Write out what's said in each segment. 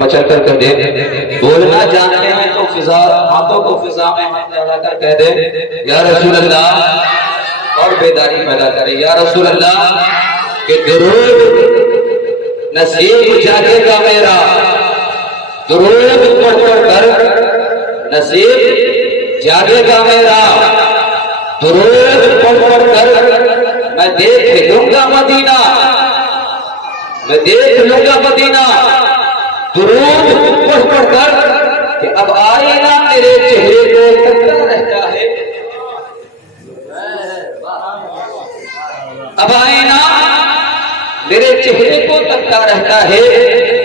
مچل کر کہہ دے، بولنا جانتے ہیں تو فضا ہاتھوں کو فضا میں ہاتھ لڑا کر کہہ دے یا رسول اللہ، اور بیداری پیدا کرے یا رسول اللہ کہ درود نصیب جاگے گا میرا، درود پڑھ پڑھ کر نصیب جاگے گا میرا، درود پڑھ پڑھ کر میں دیکھ لوں گا مدینہ، میں دیکھ لوں گا مدینہ، درود پڑھ پڑھ کر کہ اب آئینہ میرے چہرے کو تکتا رہتا ہے، اب آئینہ میرے چہرے کو تکتا رہتا ہے،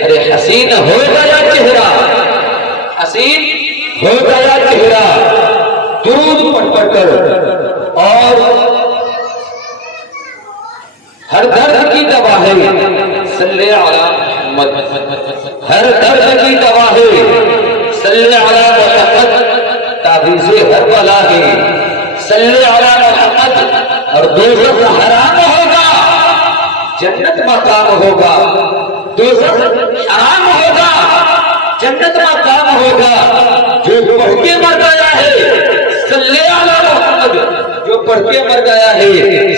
ارے حسین ہو گیا چہرہ، حسین ہو گیا چہرہ، درود پڑھ پڑھ کر، اور ہر درد کی دوا ہے صلی علی محمد، ہر درد کی دوا ہے صلی علی محمد، تعویذ ہر بلا ہے صلی علی محمد، اور دوزخ حرام ہوگا جنت مقام ہوگا، دوزخ حرام ہوگا جنت مقام ہوگا، جو پڑھ کے مر گیا ہے صلی علی محمد، جو پڑھ کے مر گیا ہے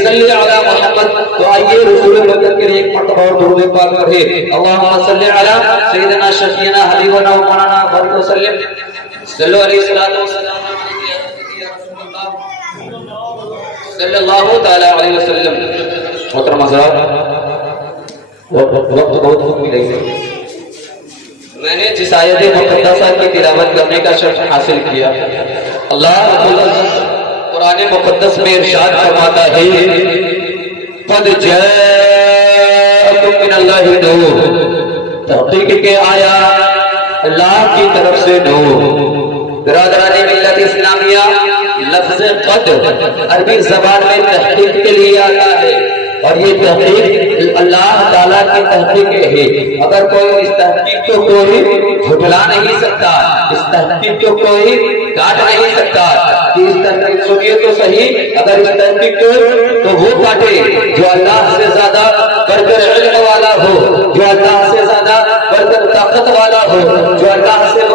صلی علی محمد۔ تو آئیے رسول مدد کے لیے ایک مرتبہ اور درود پاک پڑھے، اللہم صلی علی سیدنا شفیعنا حبیبنا و مولانا بارک وسلم، صلو علیہ الصلوۃ والسلام صلی اللہ تعالی علیہ وسلم۔ محترم حضرات، وقت بہت خوب ملے گا، میں نے جس آیت مقدسہ کی تلاوت کرنے کا شرف حاصل کیا، اللہ رب العزت قرآن مقدس میں ارشاد فرماتا ہے قد جاءکم من اللہ نور، تحقیق کے آیا اللہ کی طرف سے نور۔ برادران ملت اسلامیہ، لفظ قد عربی زبان میں تحقیق کے لیے آتا ہے، اور یہ تحقیق اللہ تعالیٰ کی تحقیق ہے، اگر کوئی اس تحقیق کو کوئی جھٹلا نہیں سکتا، اس تحقیق کو کوئی کاٹ نہیں سکتا، کہ اس تحقیق سنیے تو صحیح، اگر اس تحقیق کو تو وہ کاٹے جو اللہ سے زیادہ بڑھ کر علم والا ہو، جو اللہ سے زیادہ بڑھ کر طاقت والا ہو، جو اللہ سے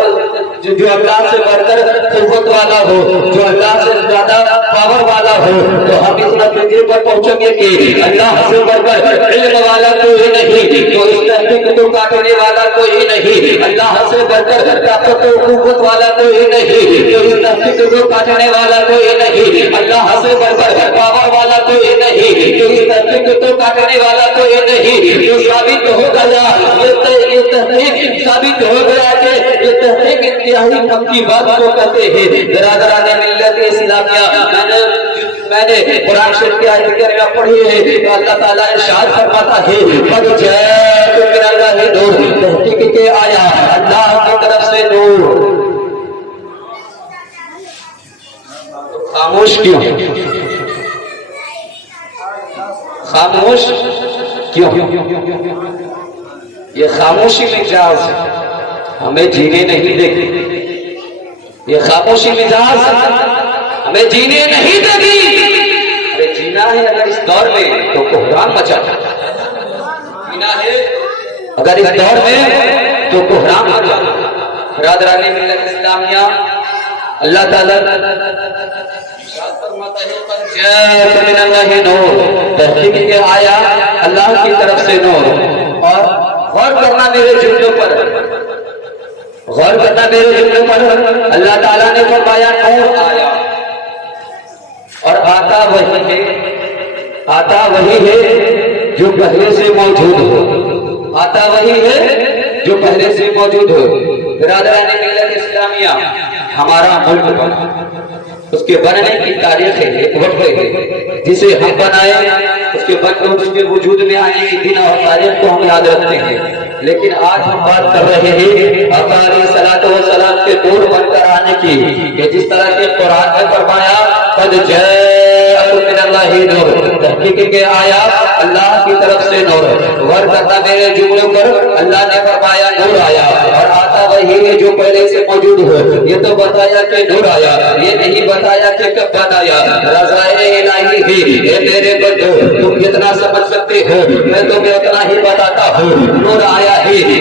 بڑھ کر قوت والا ہو، جو اللہ سے زیادہ پاور والا ہو، تو ہم اس نتیجے پر پہنچیں گے کہ اللہ سے بڑھ کر علم والا کوئی نہیں، تو اس تحقیق کو کاٹنے والا کوئی نہیں، اللہ سے بڑھ کر طاقت و قوت والا کوئی نہیں، تو اس تحقیق کو کاٹنے والا کوئی نہیں، اللہ سے بڑھ کر پاور والا کوئی نہیں، تو اس تحقیق کو کاٹنے والا کوئی نہیں۔ جو ثابت ہو گیا، یہ تحقیق ثابت ہو گیا کہ یہ تحقیق انتہائی پکی بات کو کہتے ہیں۔ برادران ملت اسلامیہ، میں نے قرآن شریف کی آیت کریمہ پڑھی ہے، تو اللہ تعالیٰ ارشاد فرماتا ہے قد جاءکم من اللہ نور، تحقیق کے آیا اللہ کی طرف سے نور۔ خاموش کیوں؟ خاموش کیوں؟ یہ خاموشی مجاز ہمیں جینے نہیں دے گی، یہ خاموشی مجاز ہمیں جینے نہیں دے گی۔ ارے جینا ہے اگر اس دور میں تو کوہرام مچا، جینا ہے اگر اس دور میں تو کوہرام مچا۔ برادران ملت اسلامیہ، اللہ تعالیٰ من اللہ نور، تحقیق کے آیا اللہ کی طرف سے نور۔ اور غور کرنا میرے جملوں پر، غور کرنا میرے جملوں پر، اللہ تعالیٰ نے فرمایا نور آیا، اور آتا وہی ہے، آتا وہی ہے جو پہلے سے موجود ہو، آتا وہی ہے جو پہلے سے موجود ہو۔ برادران ملت اسلامیہ، ہمارا ملک اس کے بننے کی تاریخ ہے، ایک وقت ہے جسے ہم بنائے، اس کے وجود میں آنے کی دن اور تاریخ کو ہم یاد رکھتے ہیں، لیکن آج ہم بات کر رہے ہیں آقا علیہ الصلوۃ والسلام کے نور بن کر آنے کی، کہ جس طرح کے قرآن میں فرمایا قد جاءکم من اللہ نور، تحقیق کے آیا اللہ کی طرف سے نور۔ غور کرنا میرے جملوں پر، اللہ نے فرمایا نور آیا، اور آتا وہی ہے جو پہلے سے موجود ہو۔ یہ تو بتایا کہ نور آیا، یہ نہیں بتایا کہ کب بنایا۔ رضائے الہی ہے، اے میرے بندو تم کتنا سمجھ سکتے ہو، میں تمہیں اتنا ہی بتاتا ہوں۔ نور آیا ہے،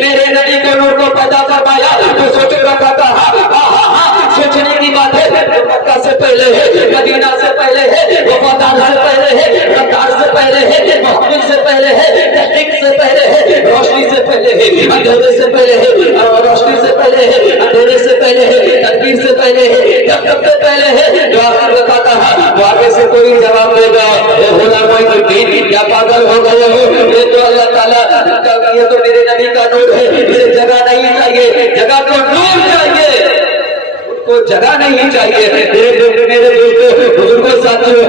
میرے نبی کو نور کو پیدا فرمایا تو سوچ رکھا تھا سوچنے کی بات ہے مکہ سے پہلے ہے مدینہ سے پہلے ہے وفادار سے پہلے ہے رفتار سے پہلے ہے محمد سے پہلے ہے تحقیق سے پہلے ہے روشنی سے پہلے ہے اندھیرے سے پہلے ہے روشنی سے پہلے ہے اندھیرے سے پہلے ہے تدبیر سے پہلے ہے جب سے پہلے ہے جو آخر رکھا تھا تو آگے سے کوئی جواب دے گا ہونا کوئی دین یا پاگل ہو گئے ہو یہ تو اللہ تعالیٰ یہ تو میرے نبی کا نور ہے اسے جگہ نہیں چاہیے جگہ کو نور چاہیے کو جگہ نہیں چاہیے میرے دوستوں بزرگوں ساتھیوں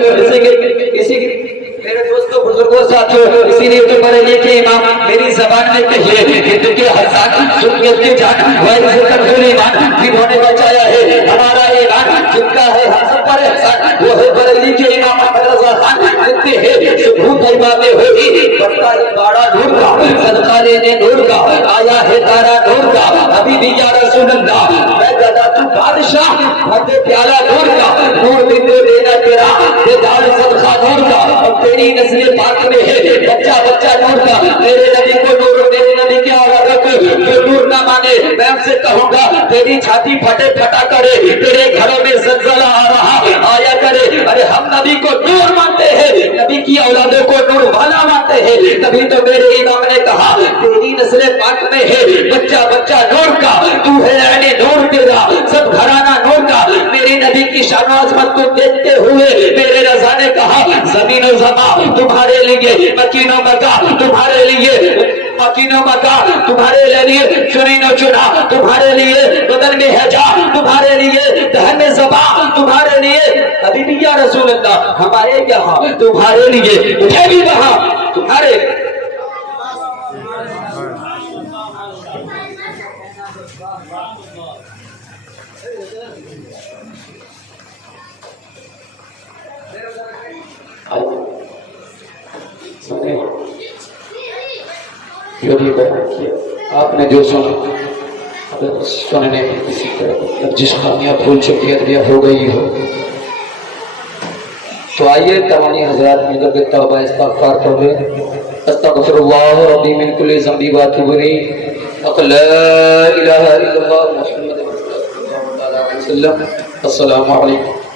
میرے دوستوں بزرگوں ساتھیوں اسی لیے تو پڑھے لکھے امام میری زبان میں کہیے کہ تم کے حسان سنیت کی جان ویسے کمزور ایمان جنہوں نے بچایا ہے ہمارا ایمان جن کا ہے ہم سب پر احسان وہ ہے پڑھے لکھے امام احمد رضا خان لکھتے ہیں سبحو کئی باتیں ہوگی بڑھتا ہے باڑا نور کا صدقہ لینے نور کا آیا ہے تارا نور کا ابھی بھی یا رسول اللہ میں گدا تو بادشاہ مدے پیالہ نور کا نور دیتے دینا تیرا دیدار صدقہ نور کا اب تیری نسل پاک میں ہے بچہ بچہ نور کا میرے نبی کو نور میرے نبی کی عورت جو نور نہ مانے میں ان سے کہوں گا تیری چھاتی پھٹے پھٹا کرے تیرے گھروں میں زلزلہ آ رہا آیا کرے ارے ہم نبی کو نور مانتے ہیں نبی کی اولادوں کو نور والا مانتے ہیں تبھی تو میرے امام نے کہا تیری نسل پاک میں ہے بچہ بچہ نور کا تو ہے یعنی نور تیرا سب گھرانہ نور کا میرے نبی کی شان و عظمت کو دیکھتے ہوئے میرے رضا نے کہا زمین و زمان تمہارے لیے مکین و مکہ تمہارے لیے مکین و مکہ تمہارے لیے چنین و چنا تمہارے لیے بدن میں ہے جا تمہارے لیے دہن میں زبان تمہارے لیے ابھی بھی یا رسول اللہ ہمارے یہاں تمہارے لیے مجھے بھی وہاں تمہارے آپ نے جو سننے میں کسی طرح جس خامیاں بھول چکی ہے ہو گئی ہو تو آئیے تمامی حضرات مل کر کے توبہ استغفار کریں استغفر اللہ ربی من کل ذنب واتوب الیہ لا الہ الا اللہ محمد رسول اللہ صلی اللہ علیہ وسلم السلام علیکم